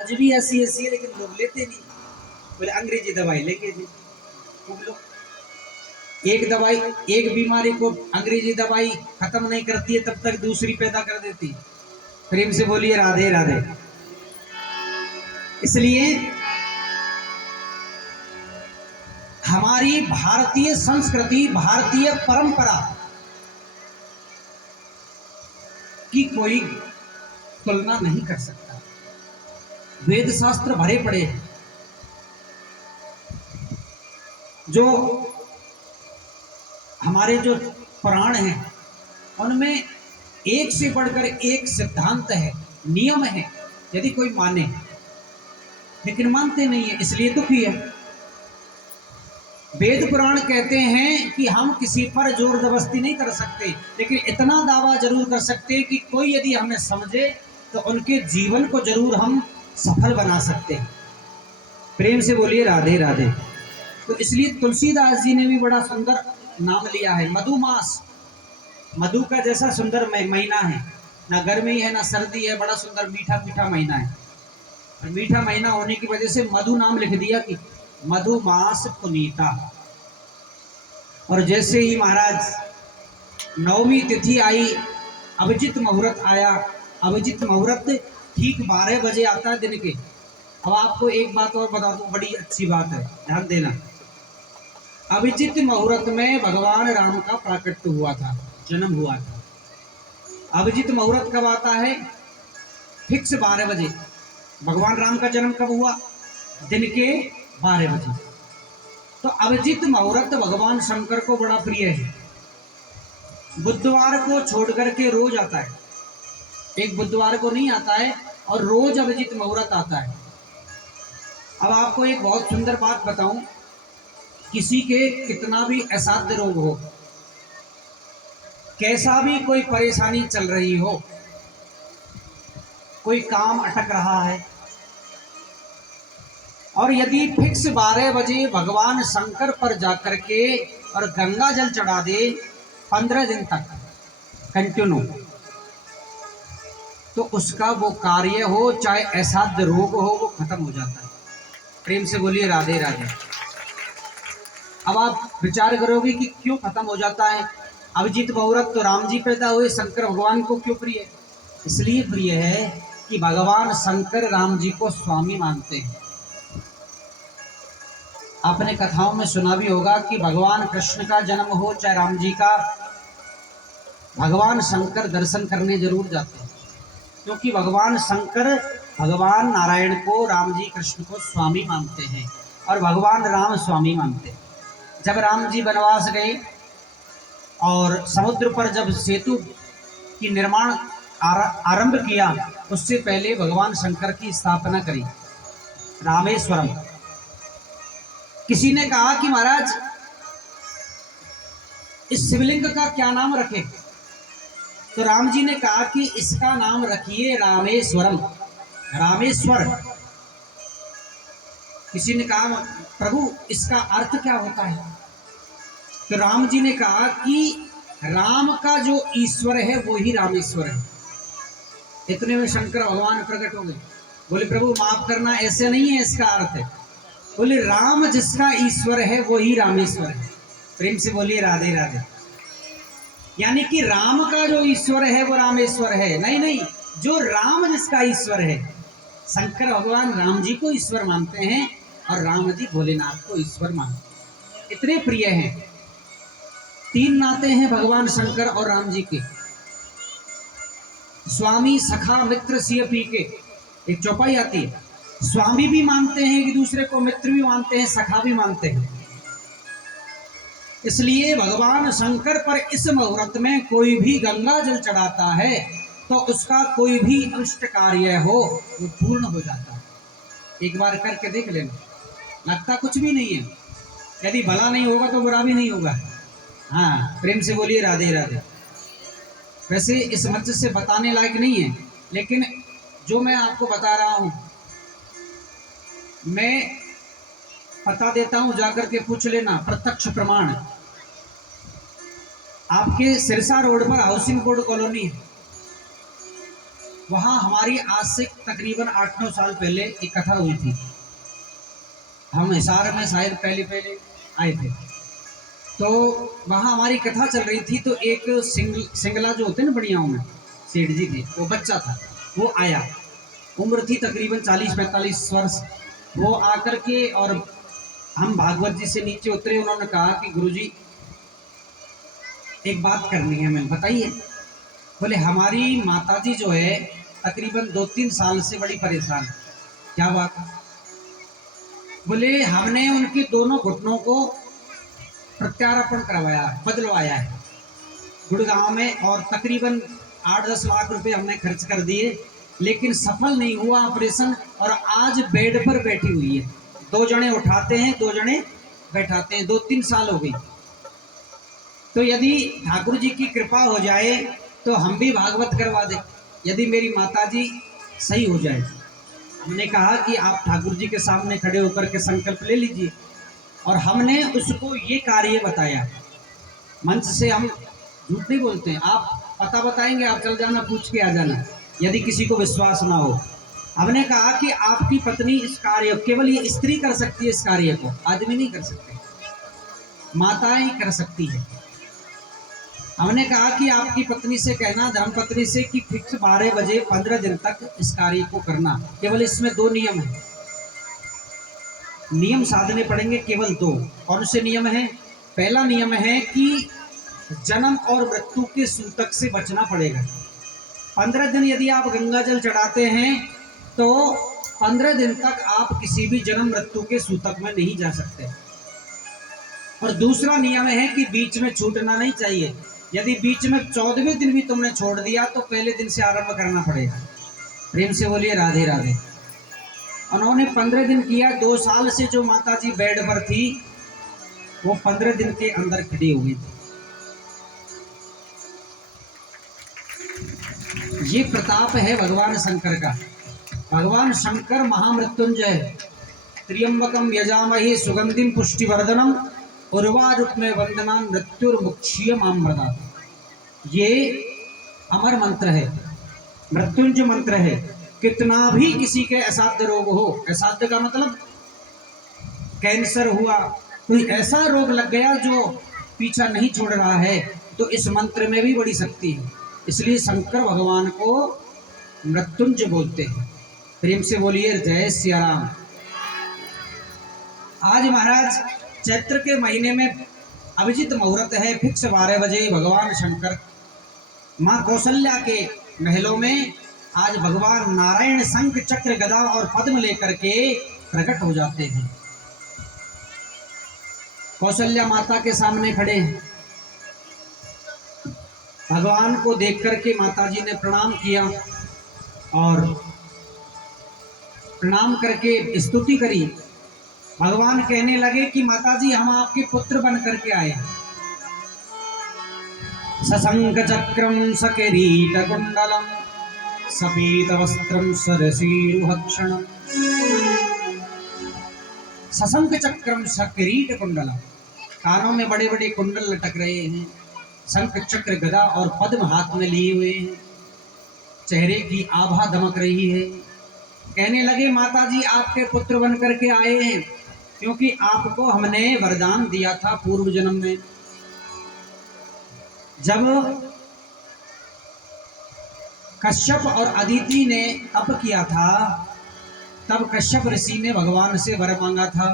आज भी ऐसी ऐसी है लेकिन लोग लेते नहीं। बोले अंग्रेजी दवाई लेके जी खूब लोग। एक दवाई, एक बीमारी को अंग्रेजी दवाई खत्म नहीं करती है तब तक दूसरी पैदा कर देती है। प्रेम से बोलिए राधे राधे। इसलिए हमारी भारतीय संस्कृति, भारतीय परंपरा की कोई तुलना नहीं कर सकता। वेद शास्त्र भरे पड़े हैं। जो हमारे जो पुराण हैं उनमें एक से बढ़कर एक सिद्धांत है, नियम है। यदि कोई माने, लेकिन मानते नहीं है, इसलिए दुखी है। वेद पुराण कहते हैं कि हम किसी पर जोर जबरदस्ती नहीं कर सकते, लेकिन इतना दावा जरूर कर सकते हैं कि कोई यदि हमें समझे तो उनके जीवन को जरूर हम सफल बना सकते हैं। प्रेम से बोलिए राधे राधे। तो इसलिए तुलसीदास जी ने भी बड़ा सुंदर नाम लिया है, मधुमास। मधु का जैसा सुंदर महीना है, ना गर्मी है ना सर्दी है, बड़ा सुंदर मीठा मीठा महीना है। और मीठा महीना होने की वजह से मधु नाम लिख दिया कि मधुमास पुनीता। और जैसे ही महाराज नवमी तिथि आई, अभिजित मुहूर्त आया। अभिजित मुहूर्त ठीक 12 बजे आता है दिन के। अब आपको एक बात और बता दूं, बड़ी अच्छी बात है, ध्यान देना। अभिजित मुहूर्त में भगवान राम का प्राकट्य हुआ था, जन्म हुआ था। अभिजित मुहूर्त कब आता है? फिक्स 12 बजे। भगवान राम का जन्म कब हुआ? दिन के 12 बजे। तो अभिजित मुहूर्त भगवान शंकर को बड़ा प्रिय है। बुधवार को छोड़ करके रोज आता है, एक बुधवार को नहीं आता है, और रोज अभिजित मुहूर्त आता है। अब आपको एक बहुत सुंदर बात बताऊं, किसी के कितना भी असाध्य रोग हो, कैसा भी कोई परेशानी चल रही हो, कोई काम अटक रहा है, और यदि फिक्स 12 बजे भगवान शंकर पर जाकर के और गंगा जल चढ़ा दे 15 दिन तक कंटिन्यू, तो उसका वो कार्य हो, चाहे असाध्य रोग हो, वो खत्म हो जाता है। प्रेम से बोलिए राधे राधे। अब आप विचार करोगे कि क्यों खत्म हो जाता है? अभिजीत मुहूर्त तो राम जी पैदा हुए, शंकर भगवान को क्यों प्रिय है? इसलिए प्रिय है कि भगवान शंकर राम जी को स्वामी मानते हैं। आपने कथाओं में सुना भी होगा कि भगवान कृष्ण का जन्म हो चाहे राम जी का, भगवान शंकर दर्शन करने जरूर जाते हैं, क्योंकि भगवान शंकर भगवान नारायण को, राम जी कृष्ण को स्वामी मानते हैं, और भगवान राम स्वामी मानते हैं। जब राम जी वनवास गए और समुद्र पर जब सेतु की निर्माण आरंभ किया, उससे पहले भगवान शंकर की स्थापना करी रामेश्वरम। किसी ने कहा कि महाराज इस शिवलिंग का क्या नाम रखें? तो राम जी ने कहा कि इसका नाम रखिए रामेश्वरम, रामेश्वर। किसी ने कहा प्रभु इसका अर्थ क्या होता है? तो राम जी ने कहा कि राम का जो ईश्वर है वो ही रामेश्वर है। इतने में शंकर भगवान प्रकट हो गए। बोले प्रभु माफ करना, ऐसे नहीं है इसका अर्थ है। बोले राम जिसका ईश्वर है वो ही रामेश्वर है। प्रेम से बोलिए राधे राधे। यानी कि राम का जो ईश्वर है वो रामेश्वर है? नहीं नहीं, जो राम जिसका ईश्वर है। शंकर भगवान राम जी को ईश्वर मानते हैं और राम जी भोलेनाथ को ईश्वर मानते हैं। इतने प्रिय हैं। 3 नाते हैं भगवान शंकर और राम जी के, स्वामी सखा मित्र सिय पी के। एक चौपाई आती है, स्वामी भी मानते हैं एक दूसरे को, मित्र भी मानते हैं, सखा भी मानते हैं। इसलिए भगवान शंकर पर इस मुहूर्त में कोई भी गंगा जल चढ़ाता है तो उसका कोई भी इष्ट कार्य हो वो पूर्ण हो जाता है। एक बार करके देख लेना, लगता कुछ भी नहीं है। यदि भला नहीं होगा तो बुरा भी नहीं होगा। हाँ, प्रेम से बोलिए राधे राधे। वैसे इस मंच से बताने लायक नहीं है, लेकिन जो मैं आपको बता रहा हूं मैं बता देता हूं, जाकर के पूछ लेना, प्रत्यक्ष प्रमाण। आपके सिरसा रोड पर हाउसिंग बोर्ड कॉलोनी है, वहाँ हमारी आज से तकरीबन 8-9 साल पहले एक कथा हुई थी। हम हिसार में शायद पहले पहले आए थे, तो वहाँ हमारी कथा चल रही थी। तो एक सिंगला जो होते हैं ना बढ़ियाओं में, सेठ जी थे, वो बच्चा था, वो आया, उम्र थी तकरीबन 40-45 वर्ष। वो आकर के और हम भागवत जी से नीचे उतरे। उन्होंने कहा कि गुरुजी एक बात करनी है। मैंने बताइए। बोले हमारी माताजी जो है तकरीबन 2-3 साल से बड़ी परेशान है। क्या बात? बोले हमने उनके दोनों घुटनों को प्रत्यारोपण करवाया, बदलवाया है गुड़गांव में, और तकरीबन 8-10 लाख रुपए हमने खर्च कर दिए, लेकिन सफल नहीं हुआ ऑपरेशन। और आज बेड पर बैठी हुई है। 2 जने उठाते हैं, 2 जने बैठाते हैं, 2-3 साल हो गई। तो यदि ठाकुर जी की कृपा हो जाए तो हम भी भागवत करवा दें, यदि मेरी माताजी सही हो जाए। हमने कहा कि आप ठाकुर जी के सामने खड़े होकर के संकल्प ले लीजिए, और हमने उसको ये कार्य बताया। मंच से हम झूठ नहीं बोलते हैं, आप पता बताएंगे, आप चल जाना, पूछ के आ जाना, यदि किसी को विश्वास ना हो। हमने कहा कि आपकी पत्नी इस कार्य, केवल ये स्त्री कर सकती है इस कार्य को, आदमी नहीं कर सकते, माताएं कर सकती है। हमने कहा कि आपकी पत्नी से कहना, धर्मपत्नी से, कि फिक्स 12 बजे 15 दिन तक इस कार्य को करना। केवल इसमें 2 नियम है, नियम साधने पड़ेंगे, केवल 2। कौन से नियम है? पहला नियम है कि जन्म और मृत्यु के सूतक से बचना पड़ेगा। 15 दिन यदि आप गंगा जल चढ़ाते हैं तो 15 दिन तक आप किसी भी जन्म मृत्यु के सूतक में नहीं जा सकते। और दूसरा नियम है कि बीच में छूटना नहीं चाहिए। यदि बीच में 14वें दिन भी तुमने छोड़ दिया तो पहले दिन से आरंभ करना पड़ेगा। प्रेम से बोलिए राधे राधे। उन्होंने 15 दिन किया। 2 साल से जो माता जी बेड पर थी वो 15 दिन के अंदर खड़ी हुई थी। ये प्रताप है भगवान शंकर का। भगवान शंकर महामृत्युंजय, त्र्यंबकम यजामहे सुगंधिम पुष्टिवर्धनम उर्वारुक में वंदना मृत्युर्मुक्षीयम अमृता। ये अमर मंत्र है, मृत्युंजय मंत्र है। कितना भी किसी के असाध्य रोग हो, असाध्य का मतलब कैंसर हुआ, कोई ऐसा रोग लग गया जो पीछा नहीं छोड़ रहा है, तो इस मंत्र में भी बड़ी शक्ति है। इसलिए शंकर भगवान को मृत्युंजय बोलते हैं। प्रेम से बोलिए जय सिया राम। आज महाराज चैत्र के महीने में अभिजीत मुहूर्त है, फिक्स 12 बजे भगवान शंकर माँ कौशल्या के महलों में आज भगवान नारायण शंख चक्र गदा और पद्म लेकर के प्रकट हो जाते हैं। कौशल्या माता के सामने खड़े हैं। भगवान को देख करके माता जी ने प्रणाम किया और प्रणाम करके स्तुति करी। भगवान कहने लगे कि माता जी हम आपके पुत्र बन करके आए। सशंक चक्रम सकिरीट कुंडलम सपीत वस्त्रम सरसीरुहक्षणम। सशंक चक्रम सकिरीट कुंडलम, कानों में बड़े बड़े कुंडल लटक रहे हैं, शंख चक्र गदा और पद्म हाथ में लिए हुए हैं, चेहरे की आभा दमक रही है। कहने लगे माता जी आपके पुत्र बन करके आए हैं, क्योंकि आपको हमने वरदान दिया था पूर्व जन्म में। जब कश्यप और अदिति ने तप किया था, तब कश्यप ऋषि ने भगवान से वर मांगा था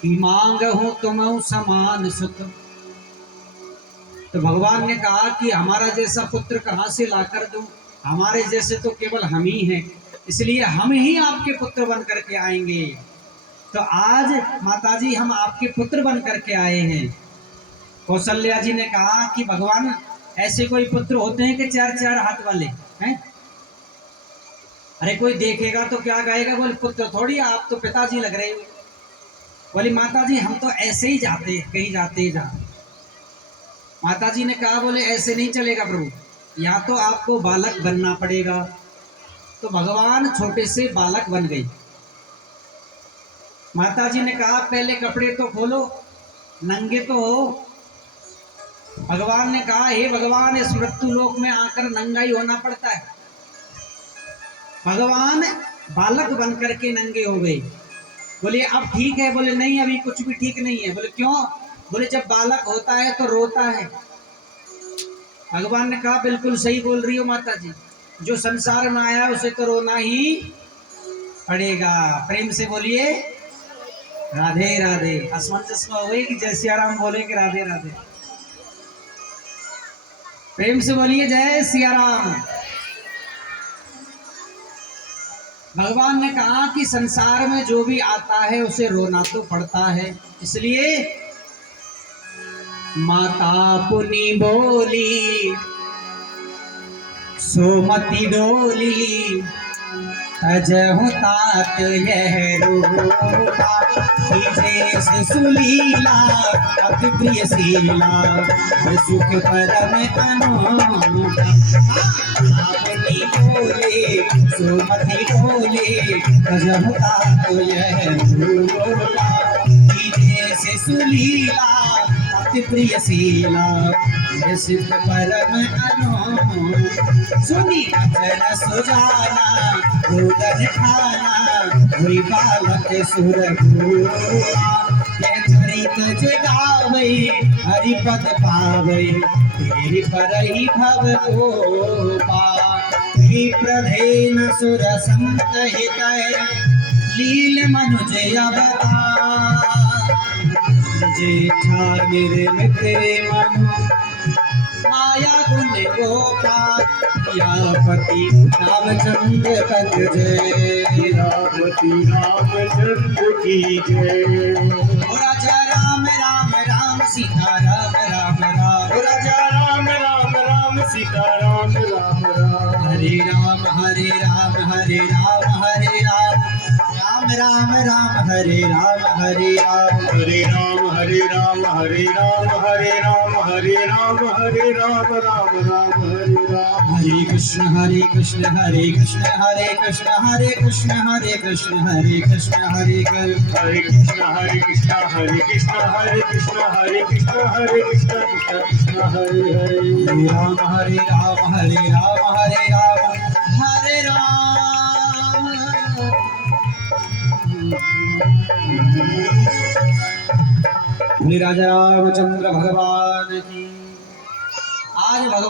कि मांग हूं तुम समान सुत। तो भगवान ने कहा कि हमारा जैसा पुत्र कहां से लाकर दूं, हमारे जैसे तो केवल हम ही हैं, इसलिए हम ही आपके पुत्र बन करके आएंगे। तो आज माताजी हम आपके पुत्र बन करके आए हैं। कौशल्या जी ने कहा कि भगवान ऐसे कोई पुत्र होते हैं कि 4-4 हाथ वाले हैं? अरे कोई देखेगा तो क्या कहेगा, बोले पुत्र थोड़ी आप तो पिताजी लग रहे हो। बोली माताजी हम तो ऐसे ही जाते, कहीं जाते ही जाते। माताजी ने कहा बोले ऐसे नहीं चलेगा प्रभु, या तो आपको बालक बनना पड़ेगा। तो भगवान छोटे से बालक बन गई। माताजी ने कहा पहले कपड़े तो खोलो, नंगे तो हो। भगवान ने कहा हे भगवान इस मृत्यु लोक में आकर नंगा ही होना पड़ता है, भगवान बालक बन करके नंगे हो गए। बोले अब ठीक है? बोले नहीं, अभी कुछ भी ठीक नहीं है। बोले क्यों? बोले जब बालक होता है तो रोता है। भगवान ने कहा बिल्कुल सही बोल रही हो माता जी, जो संसार में आया उसे तो रोना ही पड़ेगा। प्रेम से बोलिए राधे राधे। असमंजस में हुए कि जय सिया राम बोले कि राधे राधे? प्रेम से बोलिए जय सिया राम। भगवान ने कहा कि संसार में जो भी आता है उसे रोना तो पड़ता है, इसलिए माता पुनि बोली सोमति डोली, अजहु तात यह रूपा, कीजे सुलीला अति प्रिय शीला, सुख परम अनूठा। अपनी बोले सुमति डोले, अजहु तात यह रूपा, कीजे सुलीला अति प्रिय शीला, सुख परम अनूठा। सुनी अचन सुजाना भूगन खाना, हुई बालक सुर चरित जगावे, हरिपद पावे, तेरी परही भव गोपा। प्रधेन सुर संत हितै, लील मनुज अवतार, जेठा निर्मित मनु, माया गुण गोपाल, यापति रामचंद्र पद जय, यापति रामचंद्र की जय। राजा राम राम राम सीता राम राम राम, राजा राम राम राम सीता राम राम राम, हरे राम हरे राम हरे राम हरे राम, राम राम राम हरे राम हरे राम, हरे राम हरे राम हरे राम हरे राम, हरे राम हरे राम राम राम हरे राम। हरे कृष्ण हरे कृष्ण हरे कृष्ण हरे कृष्ण हरे कृष्ण हरे कृष्ण हरे कृष्ण हरे कृष्ण, हरे कृष्ण हरे कृष्ण हरे कृष्ण हरे कृष्ण हरे कृष्ण हरे कृष्ण कृष्ण कृष्ण हरे हरे। हरे राम हरे राम हरे राम हरे राम। राजा रामचंद्र भगवान की। आज भगवान